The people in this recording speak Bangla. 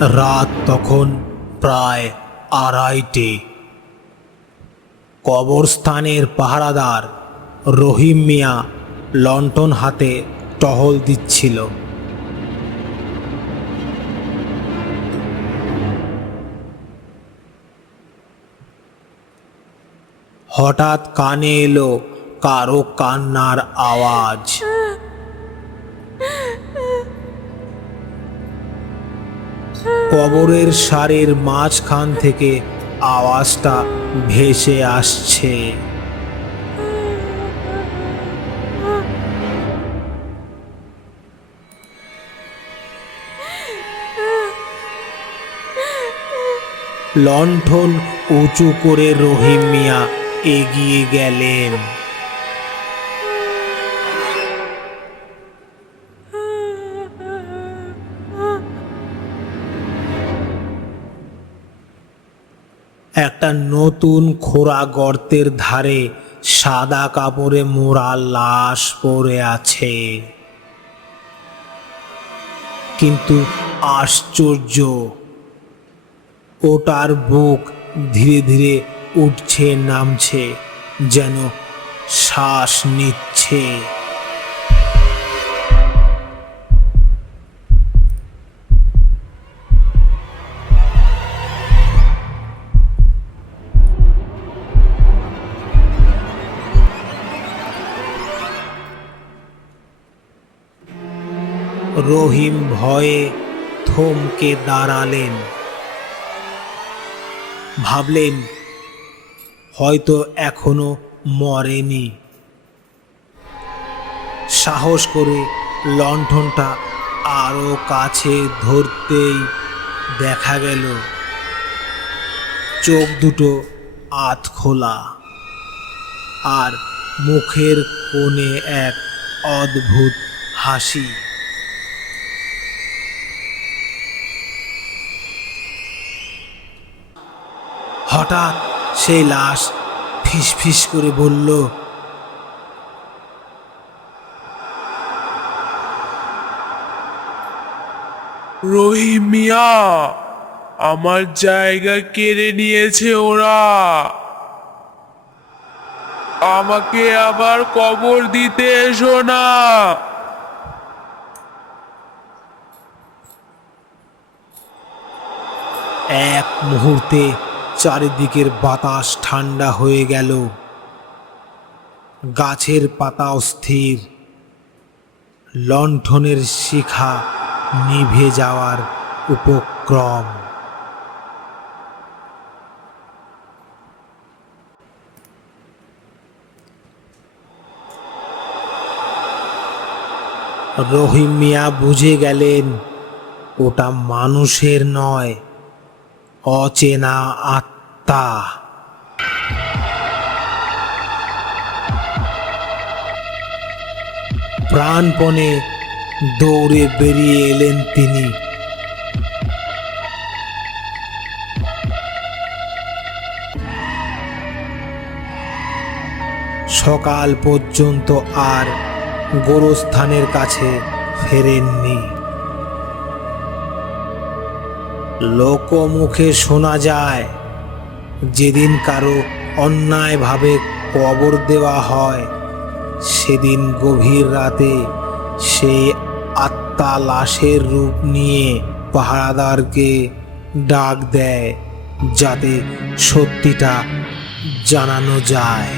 রাত তখন প্রায় 2:30। কবরস্থানের পাহারাদার রহিম মিয়া লণ্ঠন হাতে টহল দিচ্ছিল। হঠাৎ কানে এলো কারো কান্নার আওয়াজ। কবরের সারির মাঝখান থেকে আওয়াজটা ভেসে আসছে। লণ্ঠন উঁচু করে রহিম মিয়া এগিয়ে গেলেন। একটা নতুন খোঁড়া গর্তের ধারে সাদা কাপড়ে মোড়া লাশ পড়ে আছে। কিন্তু আশ্চর্য, ওটার বুক ধীরে ধীরে উঠছে নামছে, যেন শ্বাস নিচ্ছে। রহিম ভয়ে থমকে দাঁড়ালেন। ভাবলেন হয়তো এখনো মরেনি। সাহস করে লণ্ঠনটা আরো কাছে ধরতেই দেখা গেল চোখ দুটো আধ খোলা, আর মুখের কোণে এক অদ্ভুত হাসি। হঠাৎ সেই লাশ ফিসফিস করে বলল, রহিম মিয়া, আমার জায়গা কেড়ে নিয়েছে ওরা। আমাকে আবার কবর দিতে এসো না। এক মুহূর্তে চারিদিকের বাতাস ঠান্ডা হয়ে গেল। গাছের পাতা স্থির, লণ্ঠনের শিখা নিভে যাওয়ার উপক্রম। রহিম মিয়া বুঝে গেলেন ওটা মানুষের নয়, অচেনা আত্মা। প্রাণপণে দৌড়ে বেরিয়ে এলেন তিনি। সকাল পর্যন্ত আর গোরস্থানের কাছে ফেরেননি। লোকমুখে শোনা যায়, যেদিন কারো অন্যায়ভাবে কবর দেওয়া হয় সেদিন গভীর রাতে সেই আত্মা লাশের রূপ নিয়ে পাহারাদারকে ডাক দেয়, যাতে সত্যিটা জানানো যায়।